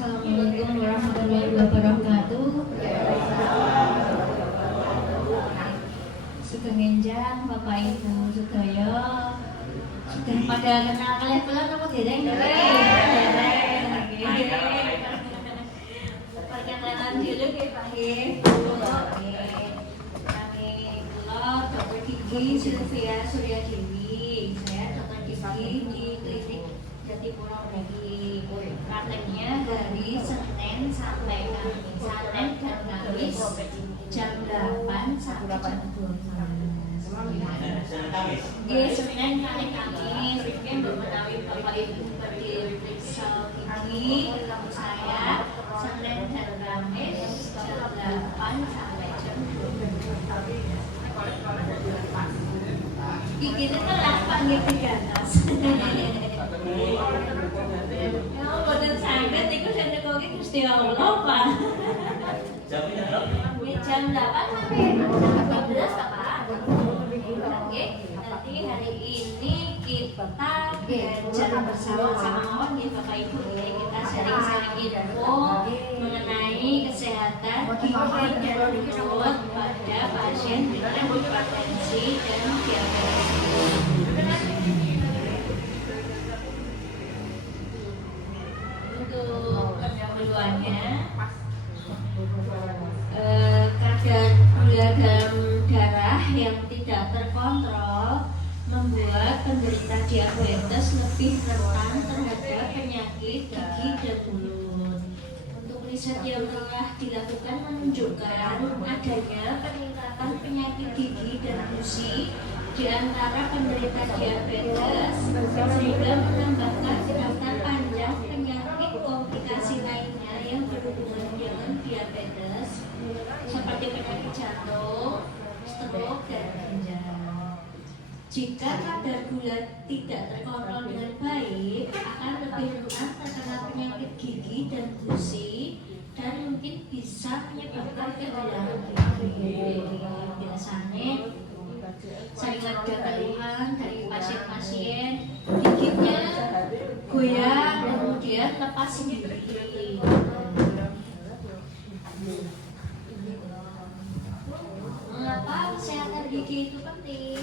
Assalamualaikum warahmatullahi wabarakatuh. Sugeng enjang Bapak Ibu sedaya sudah pada kenal kalian kula napa dereng perkenalan dulu nggih Pak nggih. Kami kula Dr. Kiki Sylvia Surya Dewi. Saya Dr. Kiki di Klinik Jatipura Uniki. Prakteknya dari Senin sampai Kamis, Senin dan Kamis jam 8 sampai jam 12. Nggih, Senin kali Kamis, mungkin menawi Bapak Ibu badhe periksa gigi ketemu saya Senin dan Kamis jam 8 sampai jam 12. Gigi itu lah panggil ganas. Ya, boten saged niku sendekoke Gusti Allah, Pak. Jam 8 sampai jam 12, Pak. Oke, nanti hari ini kita belajar bersama-sama nih Bapak Ibu ya. Kita sharing-sharing info mengenai kesehatan gigi dan mulut pada pasien dengan hipertensi dan diabetes. Untuk pendahuluannya, kadar gula dalam darah yang tidak terkontrol membuat penderita diabetes lebih rentan terhadap penyakit gigi dan mulut. Untuk riset yang telah dilakukan menunjukkan adanya peningkatan penyakit gigi dan gusi di antara penderita diabetes sehingga menambahkan daftar panjang penyakit komplikasi lainnya yang berhubungan dengan diabetes seperti penyakit jantung, stroke, dan ginjal. Jika kadar gula tidak terkontrol dengan baik, akan lebih rentan terkena penyakit gigi dan gusi dan mungkin bisa menyebabkan kehilangan gigi. Biasanya sering ada keluhan dari pasien-pasien giginya goyang kemudian lepas sendiri. Mengapa kesehatan gigi itu penting?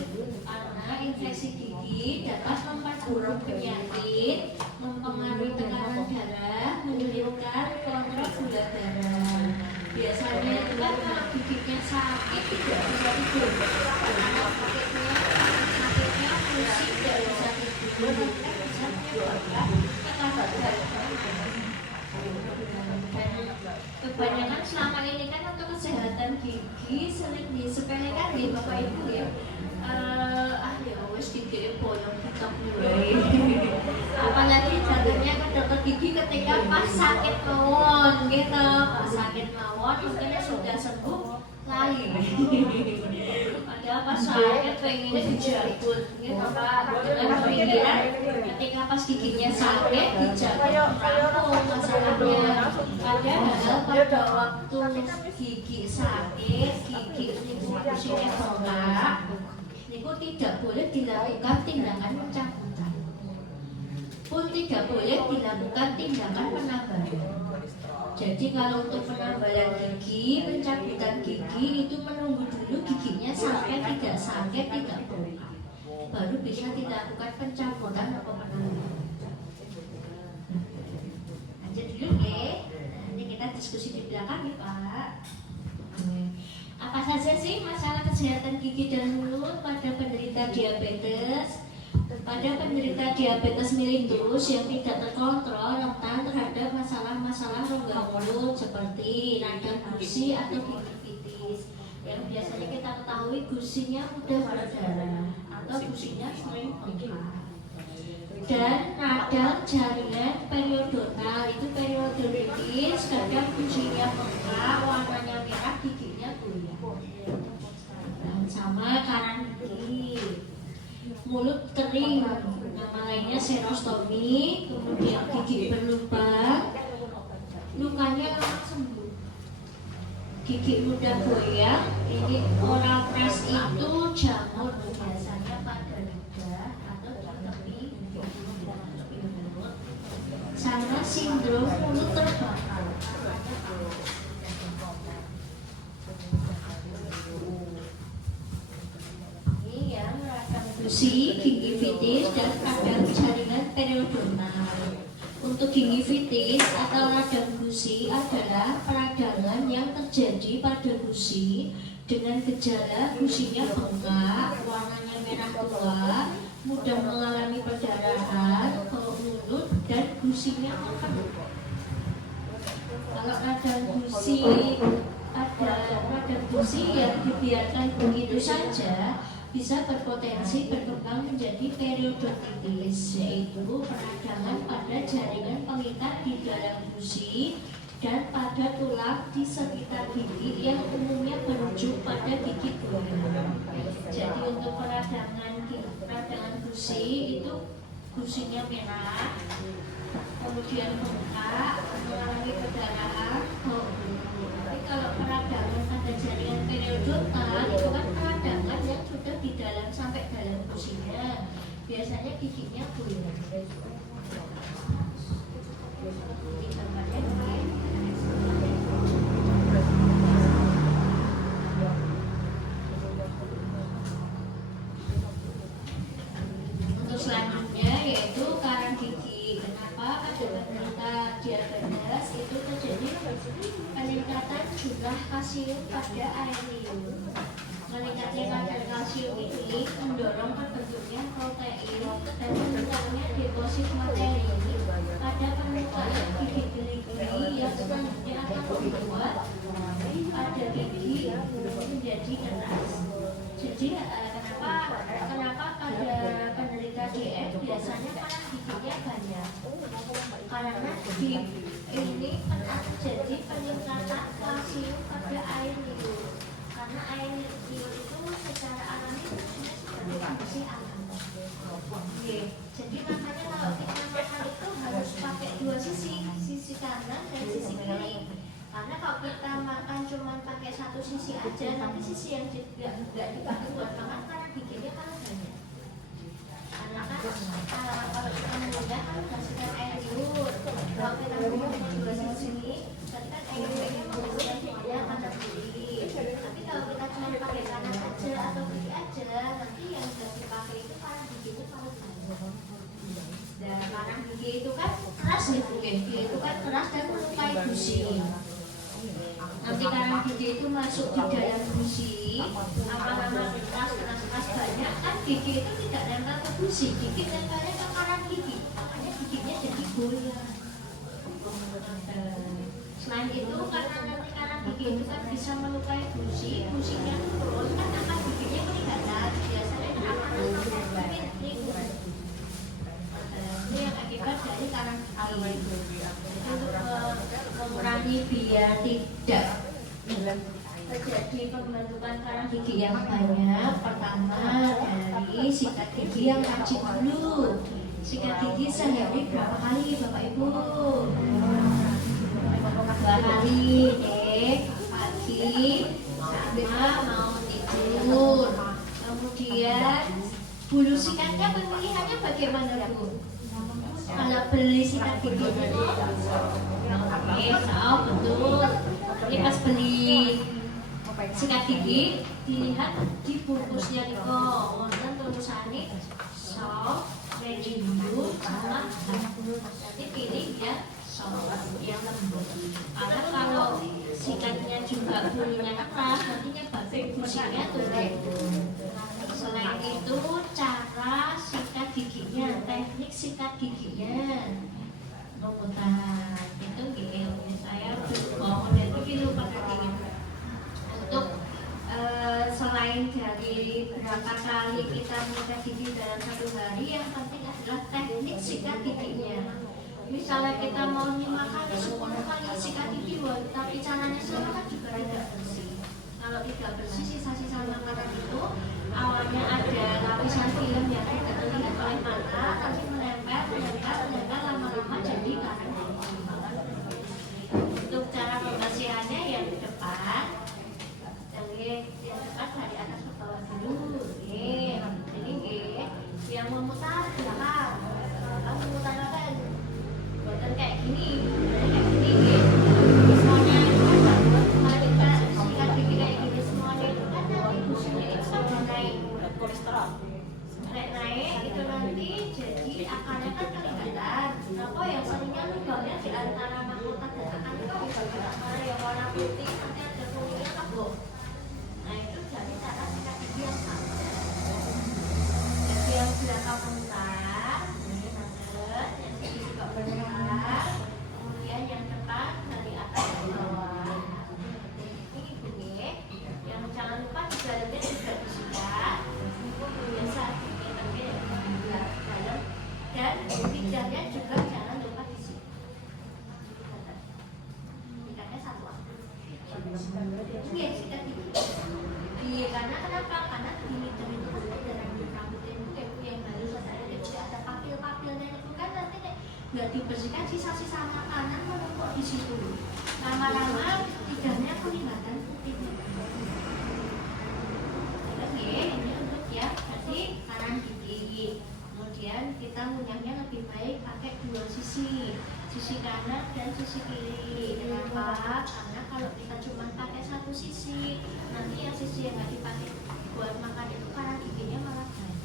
Karena infeksi gigi dapat memperburuk penyakit, mempengaruhi tekanan darah, menyulitkan kontrol gula darah. Biasanya itu kan kalau giginya sakit tidak bisa tidur, karena sakitnya pusing dan bisa tidur, bisa menyebabkan tekanan darah. Kebanyakan selama ini kan untuk kesehatan gigi sering disepelekan ya Bapak Ibu ya. Ya wes gigi bolong kita mulai. Apalagi jatuhnya ke dokter gigi ketika pas sakit mawon gitu, pas sakit mawon mungkin sudah sembuh lain. Padahal pas sakit pengennya dijabut gitu Pak, dengan pikiran ketika pas giginya sakit dijabut rampung masalahnya. Padahal pada waktu gigi sakit, gigi itu fungsinya bengkak, itu tidak boleh dilakukan tindakan pencabutan, pun tidak boleh dilakukan tindakan penambahan. Jadi kalau untuk penambahan gigi, pencabutan gigi itu menunggu dulu giginya sampai tidak sakit, tidak bengkak, baru bisa dilakukan pencabutan atau penambahan. Lanjut dulu ya, nanti kita diskusi di belakang ya Pak. Apa saja sih masalah kesehatan gigi dan mulut pada penderita diabetes? Pada penderita diabetes mellitus yang tidak terkontrol rentan terhadap masalah-masalah rongga mulut seperti radang gusi atau gingivitis, yang biasanya kita ketahui gusinya mudah berdarah atau gusinya sering bengkak. Dan radang jaringan periodontal itu periodontitis, kucingnya bengkak, warnanya merah, giginya goyang. Sama karang gigi, mulut kering, nama lainnya serostomi, kemudian gigi berlubang, lukanya lama sembuh, gigi mudah goyang. Ini oral press itu jamur biasanya pada lidah atau di tepi mulut, sama sindrom mulut terbakar. Ini yang radang gusi, gingivitis, dan radang jaringan periodontal. Untuk gingivitis atau radang gusi adalah peradangan yang terjadi pada gusi dengan gejala gusinya bengkak, warnanya merah tua, mudah mengalami perdarahan, bau mulut, dan gusinya mengkerut. Kalau radang gusi ada radang gusi yang dibiarkan begitu saja bisa berpotensi berkembang menjadi periodontitis, yaitu peradangan pada jaringan pengikat di dalam gusi dan pada tulang di sekitar gigi yang umumnya berujung pada gigi goyang. Jadi untuk peradangan gusi itu gusinya merah, kemudian bengkak, mengalami perdarahan, bau. Tapi kalau peradangan pada jaringan periodontal itu kan peradangan yang sudah di dalam sampai dalam gusinya, biasanya giginya goyang. Ini gambarnya ini. Untuk selanjutnya yaitu karang gigi. Kenapa pada penderita diabetes itu terjadi peningkatan jumlah kalsium pada air liur. Meningkatnya kadar kalsium ini mendorong terbentuknya protein dan meningkatnya deposit materi pada permukaan gigi gerigi yang selanjutnya akan membuat pada gigi menjadi keras. Jadi kenapa pada penderita DF biasanya karang giginya banyak? Karena di ini pernah terjadi peningkatan kalsium pada air liur. Karena air liur itu secara alami fungsinya sebagai pembersih alam. Jadi makanya kalau kita makan itu harus pakai dua sisi kanan dan sisi kiri. Karena kalau kita makan cuma pakai satu sisi aja, nanti sisi yang tidak dipakai buat makan karena giginya kan banyak. Karena kan kalau kita mengunyah kan menghasilkan air liur. Kalau kita mengunyah dua sisi, berarti kan air liurnya menghasilkan semuanya kanan kiri. Tapi kalau kita cuma pakai kanan aja atau kiri aja, nanti yang sudah dipakai itu karena giginya kalau banyak. Dan karang gigi itu kan keras nih, gigi itu kan keras dan melukai gusi. Nanti karang gigi itu masuk di dalam gusi, apa-apa keras banyak kan gigi itu tidak nempel ke gusi, gigi nempelnya ke karang gigi, makanya giginya jadi goyang. Selain itu karena nanti karang gigi itu kan bisa melukai gusi, gusinya turun kan angka giginya kelihatan, biasanya akan lingkungan. Ini yang akibat dari karang gigi. Untuk mengurangi biar tidak terjadi pembentukan karang gigi yang banyak, pertama dari sikat gigi yang rajin dulu. Sikat gigi sehari berapa kali Bapak Ibu? 2 kali, pagi sama mau tidur. Kemudian bulu sikatnya pemilihannya bagaimana Bu? Kalau beli sikat gigi dulu, betul. Ini pas beli sikat gigi, dilihat di bungkusnya niko, wonten tulisannya soft, medium, sama nanti pilih yang soft, yang lembut. Karena kalau sikatnya juga bulunya keras, nantinya babek gusinya turun. Selain itu cara sikat giginya, teknik sikat giginya, lumutan itu ilmu saya bawa model itu lupa tadi. Untuk selain dari berapa kali kita menyikat gigi dalam 1 hari, yang penting adalah teknik sikat giginya. Misalnya kita mau makan 10 kali sikat gigi, tidak bersih, sisa-sisa makanan itu awalnya ada lapisan film yang tidak terlihat oleh mata, nanti menempel, lama-lama jadi karang. Untuk cara pembersihannya yang di depan, yang depan dari atas ke bawah dulu. Jadi yang memutar belakang, kamu memutar belakang, buatan kayak gini, semuanya itu kan kalau kita sikat gigi kayak gini semuanya itu kan nanti busnya itu kan naik kolesterol, naik itu nanti jadi akarnya kan kelihatan. Nah kok yang seringnya lubangnya di antara mahkota dan akar itu bisa mana yang warna putih nanti ada kuningnya kebo. Nah itu jadi cara sikat gigi yang sama. Jadi yang belakang bentar, ini banget, yang sini juga bentar, kemudian yang depan dari atas ke bawah. Ini bunyi, yang jangan lupa di dalamnya juga disikat, biasa dikit-dikit dalam, dan pijatnya juga jangan lupa disikat. Sikatnya satu. Ini yang sikat gigi. Iya, karena kenapa? Karena gini itu kan ada rambut itu kayak yang halus, ada papil-papilnya itu kan nanti nggak dibersihkan, sisa-sisa makanan menumpuk di situ. Lama-lama lidahnya kelihatan putihnya. Oke, ini untuk ya, berarti kanan gigi. Kemudian kita ngunyahnya lebih baik pakai dua sisi kanan dan sisi kiri. Kenapa? Karena kalau kita cuma pakai satu sisi, nanti yang sisi yang nggak dipakai buat makan itu kanan giginya malah baik.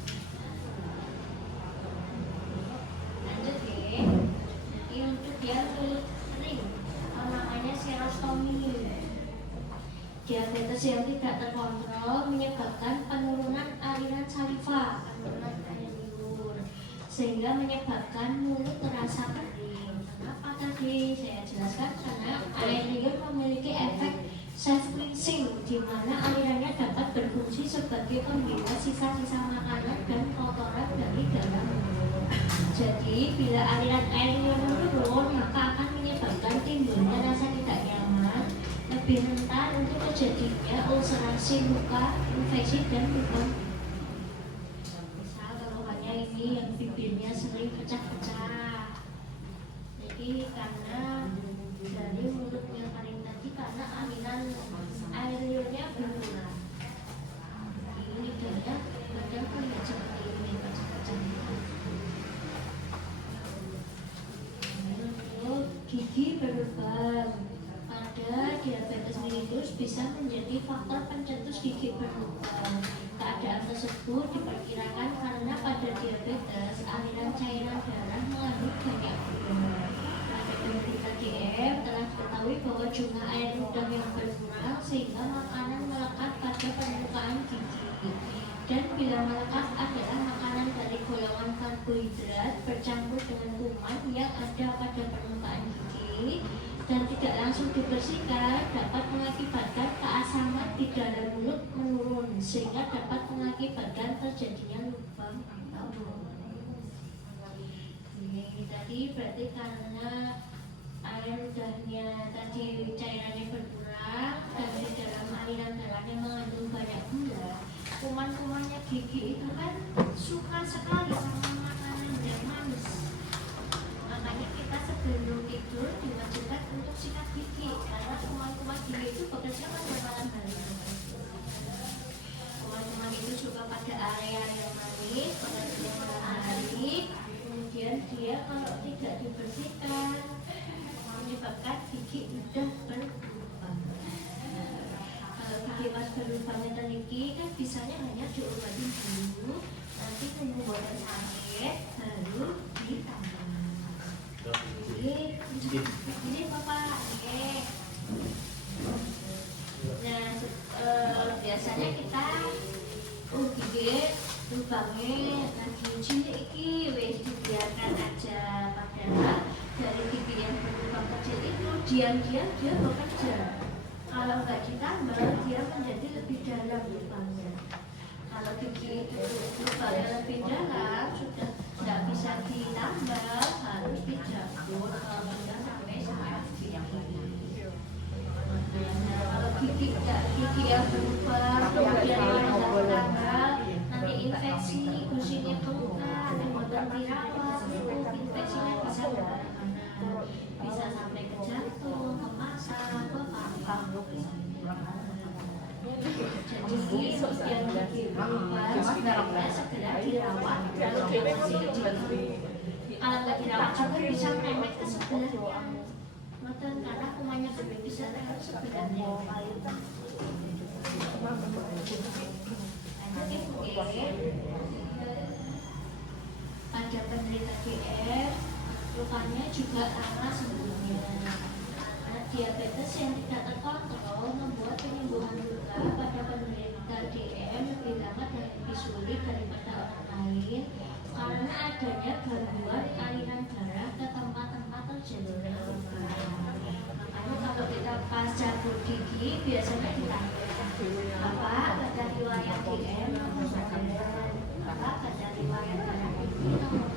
Lanjut ya. Jadi untuk yang mulut kering, namanya serostomi. Diabetes yang tidak terkontrol menyebabkan penurunan aliran saliva, penurunan air liur, sehingga menyebabkan mulut terasa kering. Kenapa tadi saya jelaskan? Karena air liur memiliki efek self cleansing, di mana alirannya dapat berfungsi sebagai pembina sisa-sisa makanan dan kotoran dari dalam mulut. Jadi bila aliran air liur menurun, maka akan menyebabkan timbulnya rasa tidak nyaman, lebih rentan untuk terjadinya ulcerasi luka, infeksi dan lubang. Misal keluhannya ini yang bibirnya sering pecah-pecah. Jadi karena dari mulutnya paling tadi karena aliran air liurnya berkurang. Ini lidahnya kadang terlihat seperti ini pecah-pecah. Untuk gigi berlubang. Pada diabetes mellitus bisa menjadi faktor pencetus gigi berlubang. Keadaan tersebut diperkirakan karena pada diabetes aliran cairan darah mengandung banyak gula. Pada penelitian DM telah diketahui bahwa jumlah air udang yang berkurang sehingga makanan melekat pada permukaan gigi. Dan bila melekat adalah makanan dari golongan karbohidrat bercampur dengan kuman yang ada pada permukaan gigi dan tidak langsung dibersihkan, dapat mengakibatkan keasaman di dalam mulut menurun sehingga dapat mengakibatkan terjadinya lubang atau bolong. Ini tadi berarti karena air ludahnya tadi cairannya berkurang dan di dalam aliran darahnya mengandung banyak gula. Kuman-kumannya gigi itu kan suka sekali sama makanan yang manis. Makanya kita sebelum tidur diwajibkan untuk sikat gigi karena kuman-kuman gigi itu bekerja pada malam hari. Kuman-kuman itu suka pada area yang manis, pada malam hari. Kemudian dia kalau tidak dibersihkan menyebabkan gigi mudah berlubang. Kalau gigi pas berlubangnya teriki kan bisanya hanya diobatin dulu, nanti tunggu bosan sakit baru ditambah. Ini Bapak, oke. Nah, biasanya kita gigi lubangnya lagi cilik iki wis dibiarkan aja, padahal dari gigi yang berlubang kecil itu diam-diam dia bekerja. Kalau nggak ditambah dia menjadi lebih dalam lubangnya. Kalau gigi itu lubangnya lebih dalam sudah nggak bisa ditambah, harus dicabut sampai saat gigi. Nah, kalau gigi nggak lagi yang berubah, kemudian riwayat tanggal, nanti infeksi, gusinya keluar, kemudian dirawat, infeksinya bisa kemana-mana, bisa sampai ke jantung, ke mata, ke paru. Jadi yang berubah sebaiknya segera dirawat kalau masih kecil. Kalau nggak dirawat juga bisa merembet ke sebelahnya. Karena kumannya lebih bisa lewat sebelahnya. Pada penderita DM, lukanya juga karena sebelumnya. Diabetes yang tidak terkontrol membuat penyembuhan luka pada penderita DM lebih lama dan lebih sulit daripada orang lain karena adanya gangguan aliran darah ke tempat-tempat terjadinya luka. Makanya kalau kita pas cabut gigi biasanya ditanya, Bapak ada riwayat DM nomor sekian, Bapak ada riwayat darah tinggi nomor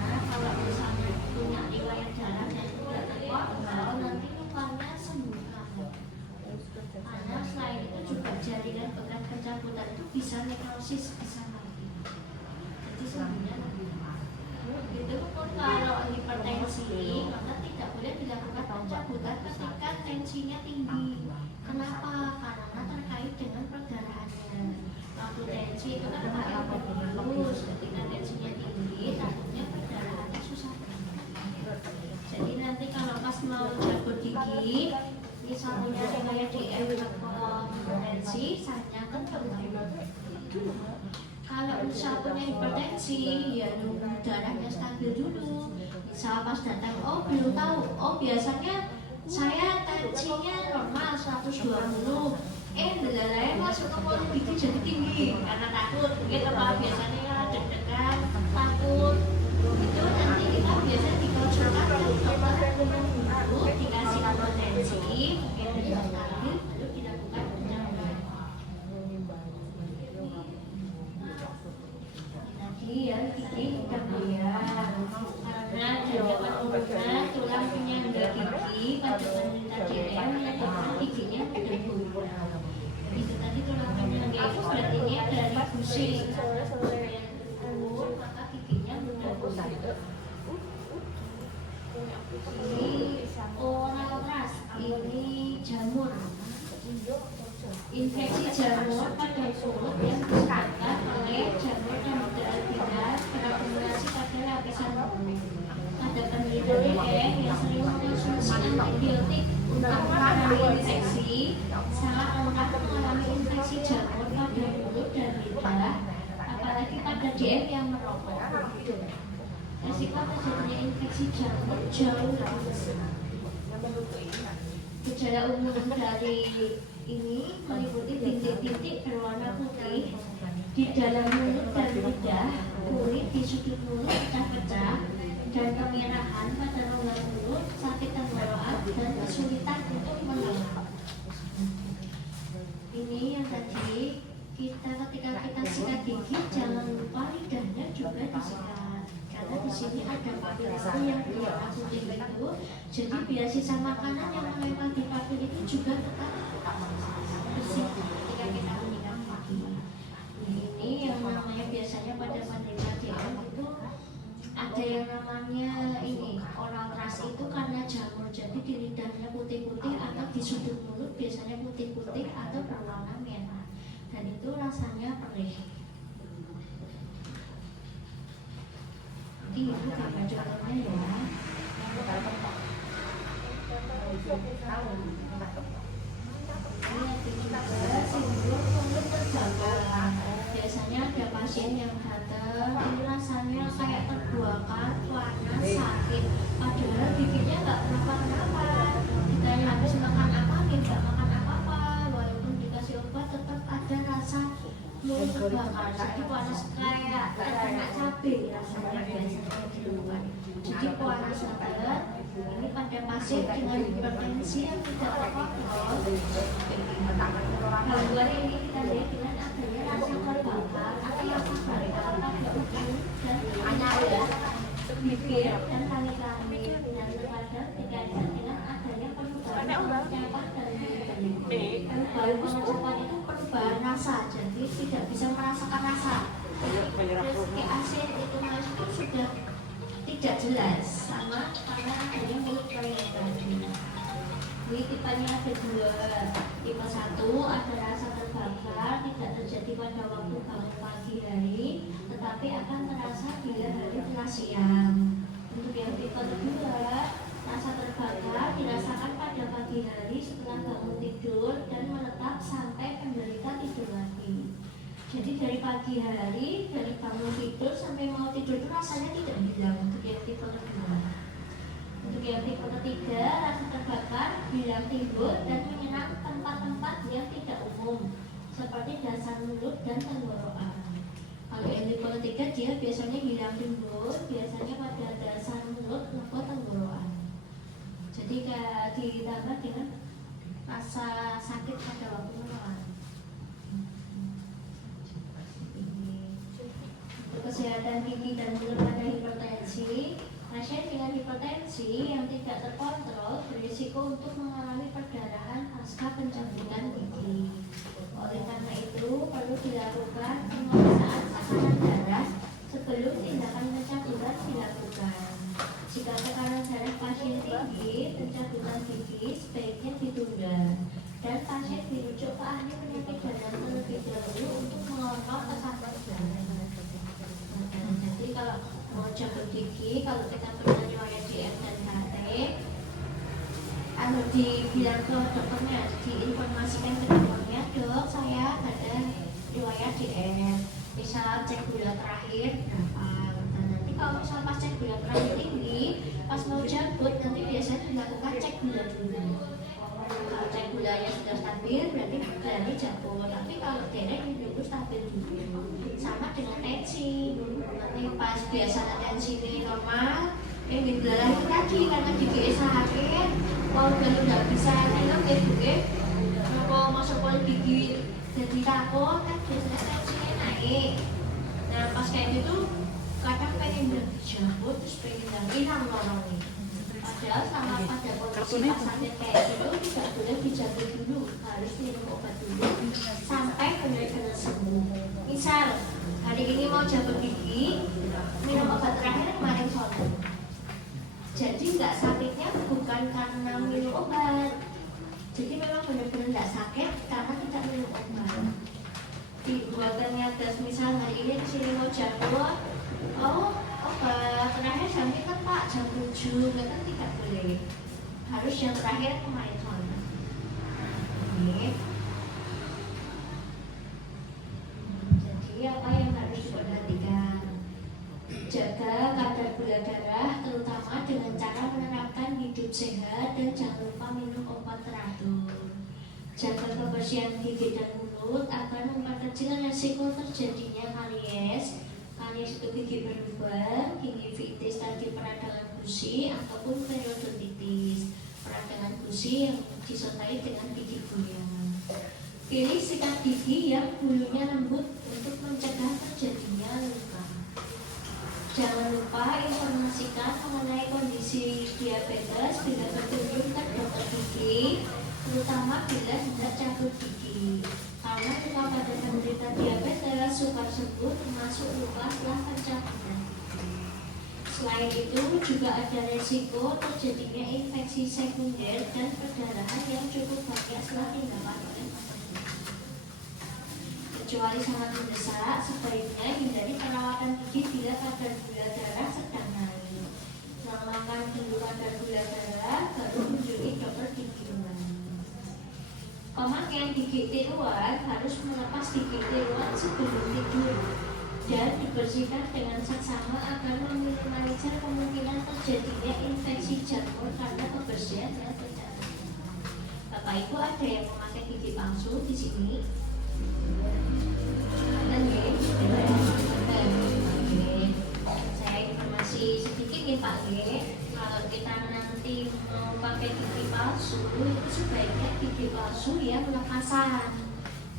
karena kalau misalnya punya riwayat darah dan tidak terkontrol nanti lukanya sembuh kamu. Karena selain itu juga jaringan bekas pencabutan itu bisa nekrosis, bisa mati. Jadi sembuhnya lebih lama. Itu pun kalau hipertensi maka tidak boleh dilakukan pencabutan ketika tensinya tinggi. Kenapa? Karena terkait dengan perdarahannya. Waktu tensi itu kan bakal terus ketika tensinya tinggi, takutnya perdarahannya susah. Jadi nanti kalau pas mau cabut gigi, misalnya riwayat DM hipertensi, tanyakan ke kalau misal punya hipertensi, ya nunggu darahnya stabil dulu. Misal pas datang, oh belum tahu, oh biasanya saya tensinya normal 120, belalai masuk ke mulut gigi jadi tinggi karena takut. Gitu Pak, biasanya deg-degan, takut. Itu nanti kita biasanya dikonsulkan ke dokter dulu, dikasih obat tensi, mungkin dia stabil, lalu dilakukan pencabutan. Iya, gigi udah goyang karena adanya penurunan tulang penyangga gigi pada penderita DM menyebabkan giginya udah goyang. Itu tadi tulang penyangga itu berarti dari gusi maka giginya udah goyang. Ini oral ras, ini jamur. Infeksi jamur pada mulut yang disebabkan oleh jamur dan tidak berakumulasi pada lapisan mulut. Pada penderita DM yang sering mengonsumsi antibiotik untuk menangani infeksi, sangat rentan mengalami infeksi jamur pada mulut dan lidah, apalagi pada DM yang merokok. Risiko terjadinya infeksi jamur jauh lebih besar. Gejala umum dari ini meliputi bintik-bintik berwarna putih di dalam mulut dan lidah, kulit di sudut mulut pecah-pecah, dan kemerahan pada rongga mulut, sakit tenggorokan, dan kesulitan untuk menangkap. Ini yang tadi ketika kita sikat gigi, jangan lupa lidahnya juga disikat. Karena di sini ada papil yang berwarna putih itu, jadi biar sisa makanan yang melewati papil itu juga tetap bersih ketika kita menyikat gigi. Ini yang namanya biasanya pada penderita DM itu ada yang namanya ini oral ras itu karena jamur, jadi di lidahnya putih-putih atau di sudut mulut biasanya putih-putih atau berwarna merah, dan itu rasanya perih. Ini itu gambar contohnya ya. Sindrom mulut terjaga. Biasanya ada pasien yang datang, ini rasanya kayak terbuakan, panas, sakit. Padahal giginya nggak kenapa-kenapa. Ditanya habis makan apa, nggak makan apa-apa. Walaupun dikasih obat tetap ada rasa mulut terbakar. Jadi panas kayak terkena cabai rasanya biasanya ditemukan. Jadi panas banget. Ini pada pasien dengan hipertensi yang tidak terkontrol. Gangguan ini kita lihat dengan adanya rasa terbakar atau rasa bakar pada kuku dan bibir dan langit-langit, dan terkadang dikaitkan dengan adanya penurunan nafas dan bibir. perubahan pengecapan itu perubahan rasa, jadi tidak bisa merasakan rasa. Rezeki asin itu mas itu sudah tidak jelas sama karena adanya mulut kering tadi. Jadi tipenya ada dua. Tipe satu ada rasa terbakar, tidak terjadi pada waktu bangun pagi hari, tetapi akan terasa bila hari telah siang. Untuk yang tipe kedua, rasa terbakar dirasakan pada pagi hari setelah bangun tidur dan menetap sampai penderita tidur lagi. Jadi dari pagi hari, dari bangun tidur sampai mau tidur itu rasanya tidak hilang. Untuk yang tipe kedua. Untuk yang tipe ketiga, rasa terbakar hilang timbul dan menyerang tempat-tempat yang tidak umum seperti dasar mulut dan tenggorokan. Kalau yang tipe ketiga dia biasanya hilang timbul, biasanya pada dasar mulut maupun tenggorokan. Jadi ditambah dengan rasa sakit pada waktu menelan. Untuk kesehatan gigi dan mulut pada hipertensi, pasien dengan hipertensi yang tidak terkontrol berisiko untuk mengalami perdarahan pasca pencabutan gigi. Oleh karena itu, perlu dilakukan pemeriksaan tekanan darah sebelum tindakan pencabutan dilakukan. Jika tekanan darah pasien tinggi, pencabutan gigi sebaiknya ditunda dan pasien dirujuk ke ahli penyakit dalam terlebih dahulu untuk mengontrol tekanan darah. Jadi kalau mau cabut gigi, kalau kita pernah riwayat DM dan KT, kalau dibilang ke dokternya, diinformasikan ke dokternya, dok saya ada riwayat DM, misal cek gula terakhir berapa. Nah, nanti kalau misal pas cek gula terakhir tinggi, pas mau cabut nanti biasanya dilakukan cek gula dulu. Kalau cek gulanya sudah stabil, berarti berani cabut. Tapi kalau derek itu stabil dulu. Sama dengan tensi, nanti pas biasanya tensi ini normal, ingin belajar lagi karena gigi sakit, kalau udah bisa enak ya buke, kalau masuk pola gigi jadi takut kan biasanya tensinya naik. Nah pas kayak gitu kadang pengen dijabut terus pengen hilang lorongnya. Padahal sama pada kondisi pas sakit kayak gitu tidak boleh dijabut dulu, harus minum obat dulu sampai benar-benar sembuh. Misal hari ini mau cabut gigi, minum obat terakhir kemarin sore. Jadi nggak sakitnya bukan karena minum obat, jadi memang benar-benar nggak sakit karena tidak minum obat. Dibuatannya tes misal hari ini di sini mau cabut, oh obat terakhir jam kita pak jam 7, kan tidak boleh, harus yang terakhir kemarin sore. Ini. Apa yang harus diperhatikan? Jaga kadar gula darah terutama dengan cara menerapkan hidup sehat dan jangan lupa minum obat teratur. Jaga kebersihan gigi dan mulut agar memperkecil resiko terjadinya karies. Karies itu gigi berlubang, gingivitis tadi peradangan gusi ataupun periodontitis, peradangan gusi yang disertai dengan gigi goyang. Pilih sikat gigi yang bulunya lembut untuk mencegah terjadinya luka. Jangan lupa informasikan mengenai kondisi diabetes bila berkunjung ke dokter gigi, terutama bila hendak cabut gigi. Karena luka pada penderita diabetes sukar sembuh termasuk luka setelah pencabutan. Selain itu juga ada resiko terjadinya infeksi sekunder dan perdarahan yang cukup banyak setelah tindakan oleh kecuali sangat mendesak, sebaiknya hindari perawatan gigi bila kadar gula darah sedang naik. Normalkan dulu kadar gula darah, baru kunjungi dokter gigi ulang. Pemakaian gigi tiruan harus melepas gigi tiruan sebelum tidur dan dibersihkan dengan seksama agar meminimalisir kemungkinan terjadinya infeksi jamur karena kebersihan yang tidak. Bapak Ibu ada yang memakai gigi palsu di sini? Saya informasi sedikit nih Pak G. Kalau kita nanti mau pakai gigi palsu, itu sebaiknya gigi palsu yang lepasan.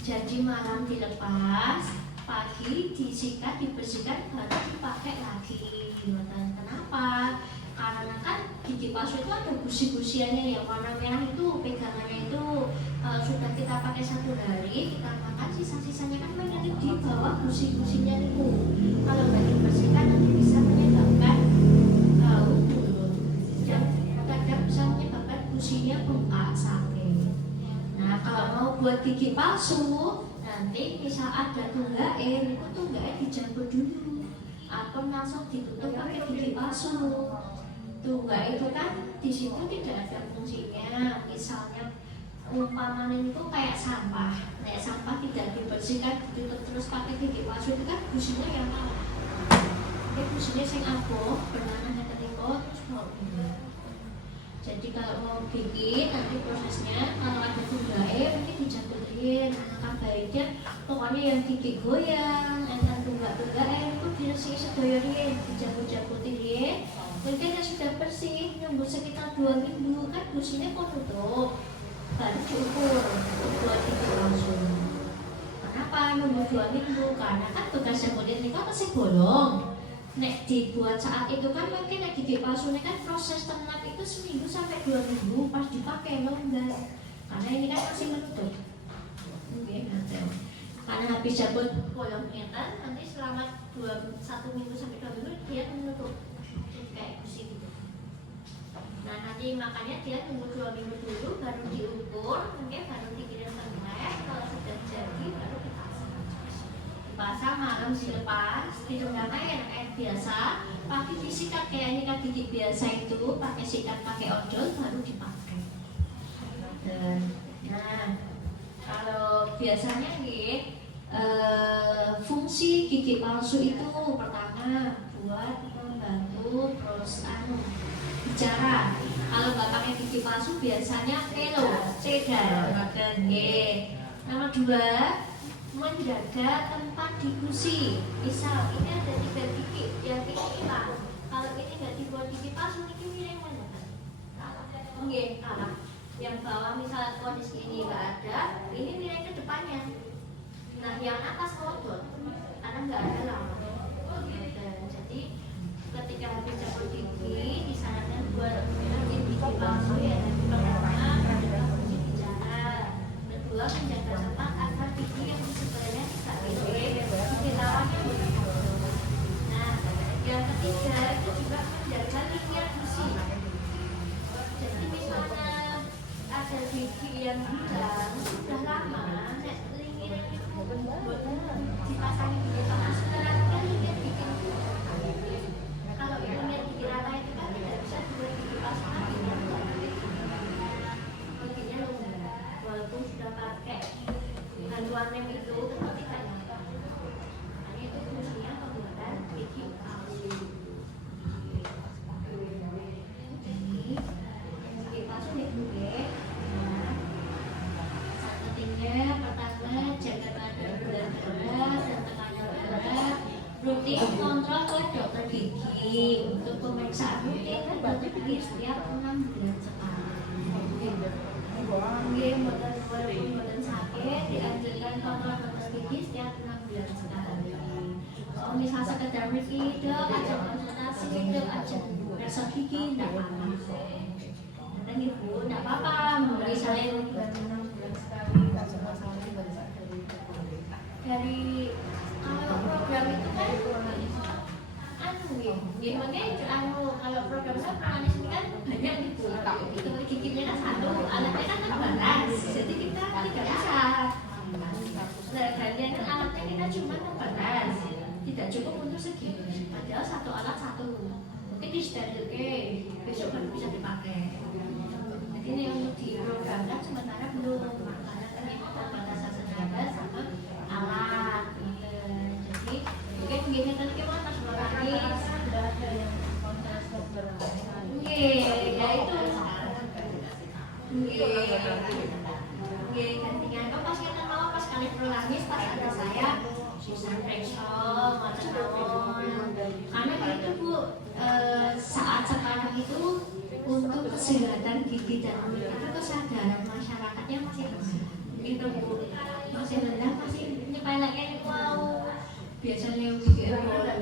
Jadi malam dilepas, pagi disikat, dibersihkan, baru dipakai lagi. Kenapa? Karena kan gigi palsu itu ada gusi-gusiannya yang warna merah itu, pegangannya itu Kalau sudah kita pakai 1 hari, kita makan, sisa-sisanya kan mengalir di bawah gusi-gusinya itu. Kalau nggak dibersihkan nanti bisa menyebabkan bau mulut dan kadang bisa menyebabkan gusinya bengkak, sakit. Nah, kalau mau buat gigi palsu, nanti misal ada tunggain, itu tunggain dicabut dulu atau langsung ditutup pakai gigi palsu. Tunggak itu kan di situ tidak ada fungsinya. Misalnya umpamanya itu kayak sampah. Sampah tidak dibersihkan, ditutup terus pakai gigi palsu itu kan gusinya yang mau. Ini gusinya sing aboh, bernanahnya ketika terus mau. Jadi kalau mau bikin nanti prosesnya kalau ada tunggain mungkin dicabutin. Maka baiknya pokoknya yang gigi goyang, enten tunggak-tunggain itu diresiki sedoyorin, dicabut-cabutin ya. Mungkin yang sudah bersih, nunggu sekitar 2 minggu kan gusinya kok tutup, baru diukur buat gigi langsung. Kenapa nunggu 2 minggu? Karena kan bekas jamutin ini kan masih bolong. Nek dibuat saat itu kan mungkin nek gigi palsu ini kan proses ternak itu seminggu sampai 2 minggu pas dipakai longgar. Karena ini kan masih menutup. Mungkin karena habis jabut bolongnya kan nanti selama 1 minggu sampai 2 minggu dia menutup kayak gusi gitu. Nah nanti makanya dia tunggu 2 minggu dulu baru diukur, mungkin baru dikirim ke lab. Kalau sudah jadi baru dipasang malam dilepas, direndam air biasa, pakai disikat kayak nyikat gigi biasa itu, pakai sikat pakai odol baru dipakai. Nah kalau biasanya nih fungsi gigi palsu itu pertama buat membantu terus bicara. Kalau nggak pakai gigi palsu biasanya pelo, cedar, dan Nomor 2 menjaga tempat di gusi. Misal ini ada 3 gigi, yang ini hilang. Kalau ini nggak dibuat gigi palsu, ini miring mana? Oke, kalah. Yang bawah misal kondisi ini nggak ada, ini miring ke depannya. Nah, yang atas kodot, karena nggak ada lama. Jadi ketika habis cabut gigi, disarankan buat bikin gigi palsu ya. Pertama, menjaga fungsi bicara. Kedua, menjaga tempat agar gigi yang sebenarnya tidak miring, gigi lawannya begitu. Nah, yang ketiga itu juga menjaga linier gusi. Jadi misalnya ada gigi yang hilang sudah lama, linier itu dipasang gigi palsu kan linier gigi. Kalau linier gigi rata itu kan tidak bisa dibuat gigi palsu lagi. Giginya longgar, walaupun sudah pakai bantuan rem itu tetap tidak nyata. Makanya itu fungsinya pembuatan gigi palsu. Jadi gigi palsu dibuat. Saat pentingnya pertama jaga kadar gula darah dan tekanan darah. Rutin kontrol ke dokter gigi untuk pemeriksaan rutin ke dokter gigi setiap 6 bulan sekali. Walaupun badan sakit, dianjurkan kontrol dokter gigi setiap 6 bulan sekali. Kalau misal sekedar review, aja konsultasi, aja periksa gigi, tidak apa-apa. Dan ibu, tidak apa-apa, misalnya 6 bulan sekali. Dari kalau program itu kan kalau program saya ini kan banyak gitu. Itu giginya kan satu, alatnya kan terbatas, jadi kita tidak bisa. Bagian kan alatnya kita cuma terbatas, tidak cukup untuk segini. Padahal satu alat satu, mungkin disterilkan, besok baru bisa dipakai. Jadi ini untuk diprogramkan sementara belum, karena kan ini terbatasan tenaga sama alat. Jadi mungkin begini tadi kita harus berani. Ya itu. Gantinya apa pas kita mau pas kali prolangis pas ada saya sisa pressure macam karena itu Bu saat sekarang itu untuk kesehatan gigi dan mulut itu kesadaran masyarakatnya masih rendah itu Bu, masih rendah, masih nyepelekan wow biasanya gigi nggak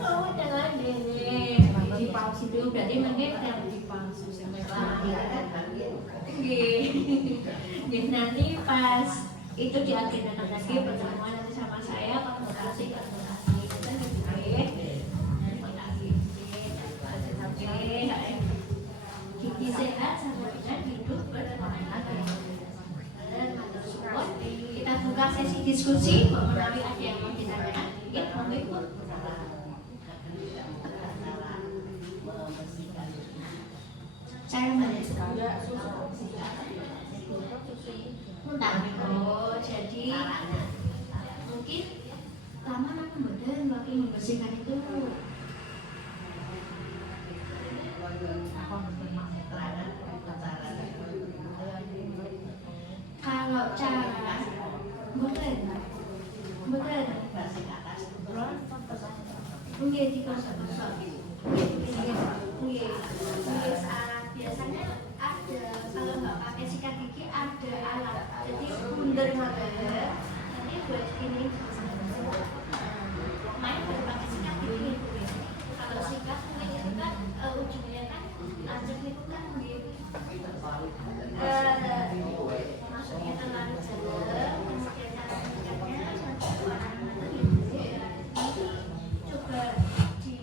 tahu jangan deh gigi palsu itu berarti mungkin yang gigi palsu sampai sekarang Ya, nanti pas itu diagendakan lagi pertemuan nanti sama saya konsultasi kita gigi sehat sama dengan hidup bermanfaat. Kita buka sesi diskusi mengenai ada yang mau ditanyakan. Ya, mau ikut. Saya oh, jadi mungkin lama aku badan waktu membersihkan itu. Kalau cara bukan mungkin dikosong-kosong. Biasanya ada kalau nggak pakai sikat gigi ada alat, jadi bundar banget. Nanti buat ini main baru pakai sikat gigi. Kalau sikat itu kan ujungnya kan lancip itu kan maksudnya terlalu dalam, kemudian cara sikatnya coba di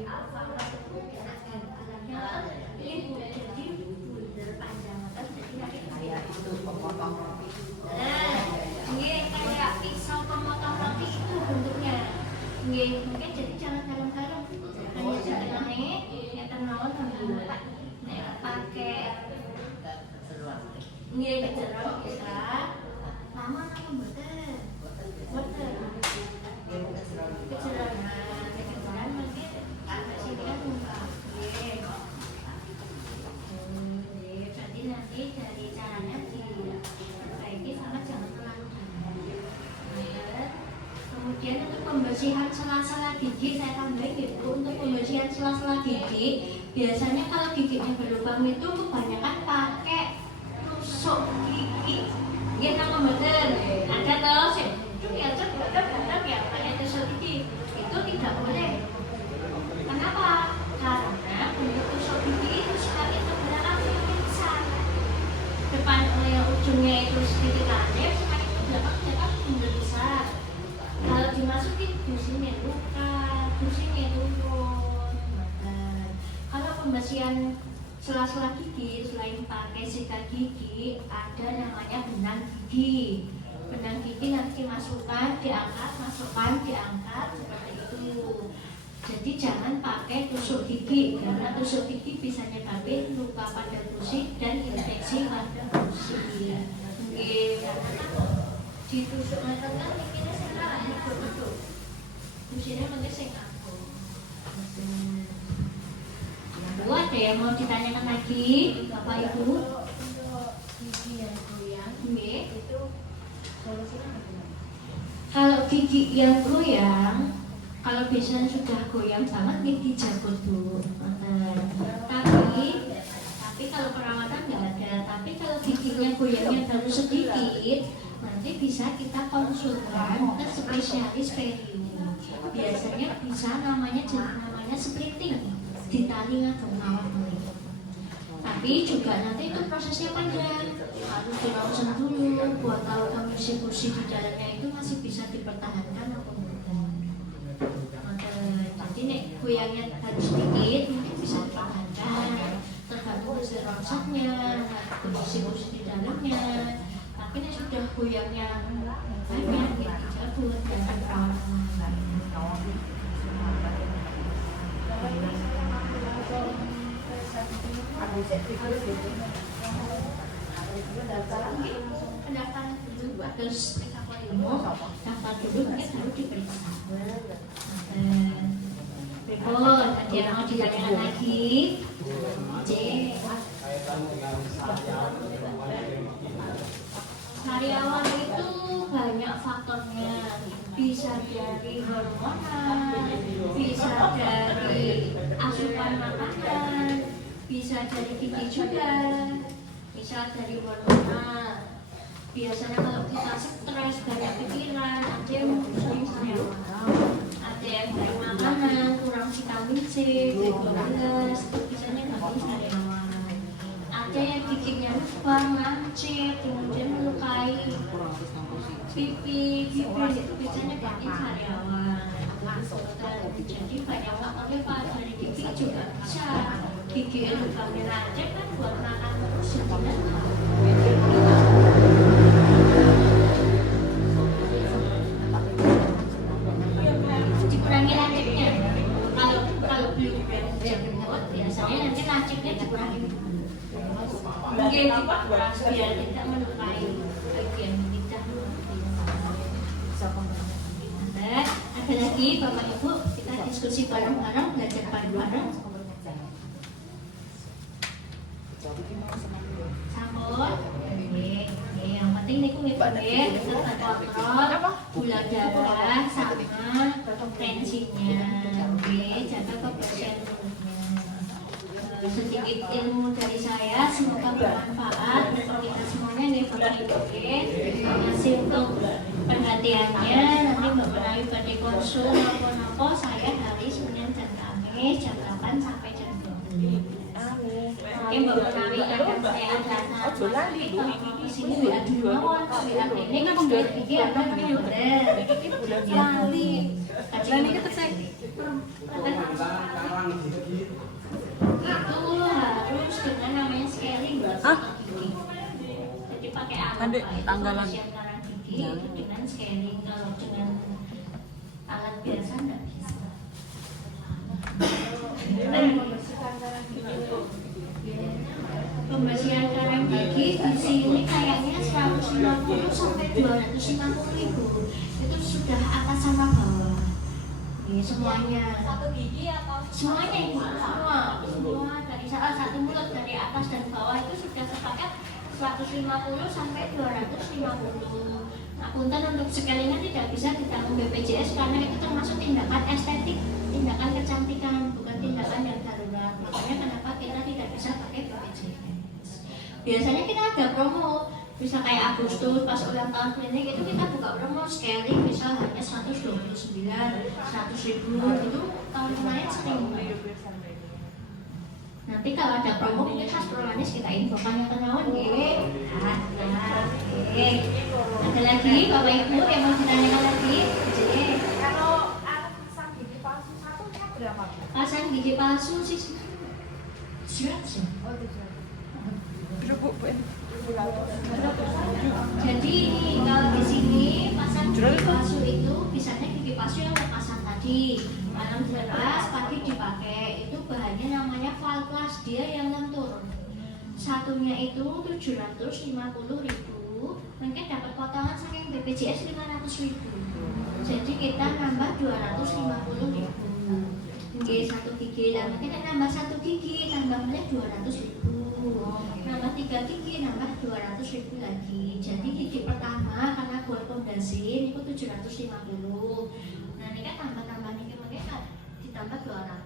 Alfamart itu kenakan alatnya ini jadi bundar panjang atas jadi kayak itu pemotong roti. Ini kayak pisau pemotong roti itu bentuknya. Mungkin jadi jangan garang-garang, hanya setengahnya yang terlalu terbuka. Pakai ini kejerok bisa lama betul kejerokan mungkin ada sini kan buka berarti nanti dari caranya diperbaiki sama jangan terlalu dalam. Kemudian untuk pembersihan sela-sela gigi saya tambahin gitu. Untuk pembersihan sela-sela gigi biasanya kalau giginya berlubang itu kebanyakan pakai tusuk gigi. Dia nama betul ada terus ya tetap ya pakai tusuk gigi itu tidak boleh. Kenapa? Karena untuk tusuk gigi itu sekali itu belakang besar, depan yang ujungnya itu sedikit pendek, sekali itu belakang benar besar. Kalau dimasukin gusinya luka, gusinya turun. Kalau pembersihan sela-sela gigi selain pakai sikat gigi ada namanya benang gigi. Benang gigi nanti dimasukkan, diangkat, masukkan, diangkat seperti itu. Jadi jangan pakai tusuk gigi karena tusuk gigi bisa nyebabin luka pada gusi dan infeksi pada gusi. Karena ditusuk kan mikirnya salah, betul. Gusinya mungkin sing aku. Lalu ada yang mau ditanyakan lagi, Bapak Ibu? Gigi yang goyang, itu solusinya bagaimana? Kalau gigi yang goyang, kalau biasanya sudah goyang banget, gigi dijabut dulu. Tapi kalau perawatan nggak ada. Tapi kalau giginya goyangnya baru sedikit, nanti bisa kita konsulkan ke spesialis periu. Biasanya bisa namanya splitting. Di tali atau ngawat dulu. Tapi juga nanti itu prosesnya panjang, harus dilakukan dulu buat tahu kondisi di dalamnya itu masih bisa dipertahankan atau enggak. Jadi nek goyangnya harus sedikit mungkin bisa dipertahankan, tergantung hasil ronsaknya, kondisi di dalamnya. Tapi nek sudah goyangnya banyak, ya dijabut dan perawatan. Pendaftaran dulu terus daftar dulu mungkin baru diperiksa. Berikut ada yang mau ditanyakan lagi? C. Karyawan itu banyak faktornya, bisa dari hormonal, bisa dari asupan makanan, bisa dari gigi juga, bisa dari hormonal. Biasanya kalau kita stres, banyak pikiran, ada yang misalnya ada yang dari makanan, kurang vitamin C, B12, itu biasanya nggak bisa karyawan. Ada yang giginya lubang, mencit, kemudian melukai pipi itu biasanya bagi karyawan. Jadi banyak faktornya Pak, dari gigi juga bisa. Gigi lubang rancak kan buat makan terus sebenarnya. Dikurangi lancipnya. Kalau beli jenggot biasanya nanti lancipnya dikurangi. Mungkin biar tidak melukai bagian lidah. Ada lagi Bapak Ibu, kita diskusi bareng-bareng, belajar bareng-bareng. Sampun. Yang penting niku nggih tetap kontrol gula darah sama tensinya. Jaga kebersihan mulutnya. Sedikit ilmu dari saya, semoga bermanfaat untuk kita semuanya nih Bapak Ibu. Masih untuk perhatiannya, nanti Mbak Menawi pada konsul maupun apa saya hari Senin dan Kamis jam 8 sampai jam 20. Oke Mbak Menawi kadang saya ada di sini WA dulu mawon, WA ini kan sudah gigi atau bener. Lali. Lali kita cek. Itu harus dengan namanya scaling gigi. Jadi pakai alat tanggalan gigi dengan scaling, kalau dengan alat biasa enggak bisa. Pembersihan karang gigi di sini kayaknya 150 sampai 250 ribu. Itu sudah atas sama bawah. Ini semuanya. Satu gigi atau semuanya ibu? Semua dari salah satu mulut dari atas dan bawah itu sudah sepakat 150 sampai 250. Nah, punten untuk sekalinya tidak bisa ditanggung BPJS karena itu termasuk tindakan estetik, tindakan kecantikan, bukan tindakan yang darurat. Makanya kenapa kita tidak bisa pakai BPJS. Biasanya kita ada promo, bisa kayak Agustus pas ulang tahun klinik itu kita buka promo scaling bisa hanya 129, 100 ribu itu tahun kemarin sering. Nanti kalau ada promo mungkin khas Prolanis kita infokan yang kenawan Ada lagi Bapak Ibu yang mau ditanyakan lagi? Kalau pasang gigi palsu satunya berapa? Pasang gigi palsu sih 100 ya? Jadi kalau di sini pasang gigi palsu itu biasanya gigi palsu yang terpasang tadi malam jelas pagi dipakai, itu bahannya namanya Valplas, dia yang lentur. Satunya itu 750 ribu, mungkin dapat potongan saking BPJS 500 ribu. Jadi kita nambah 250 ribu. Oke, satu gigi, dan kita nambah satu gigi, tambahnya 200 ribu. Nambah 3 gigi, nambah 200 ribu lagi. Jadi gigi pertama karena buat pondasi itu 750. Nah ini kan tambah-tambah nih, makanya ditambah 200.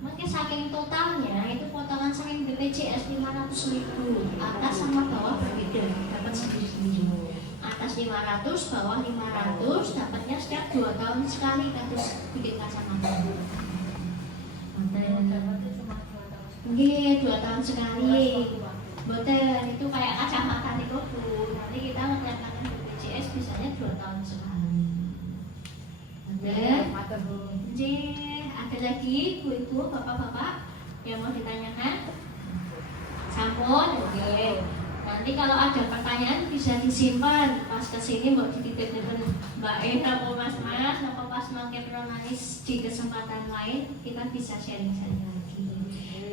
Mungkin saking totalnya itu potongan saking BPJS 500 ribu. Atas sama bawah berbeda, dapat sendiri-sendiri. Atas 500, bawah 500, dapatnya setiap 2 tahun sekali terus bikin kacamata. Nggih, 2 tahun sekali. Boten itu kayak kacamata niku Bu. Nanti kita menyatakan BPJS bisanya 2 tahun sekali. Ada lagi ibu-ibu, bapak-bapak yang mau ditanyakan? Sampun, oke. Nanti kalau ada pertanyaan bisa disimpan pas kesini mau dititip dengan Mbak Ena atau Mas-Mas atau pas mampir Prolanis di kesempatan lain kita bisa sharing-sharing lagi.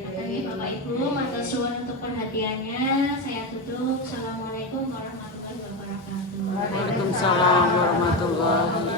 Oke Bapak Ibu, matur suwun untuk perhatiannya. Saya tutup. Assalamualaikum warahmatullahi wabarakatuh. Waalaikumsalam warahmatullahi wabarakatuh.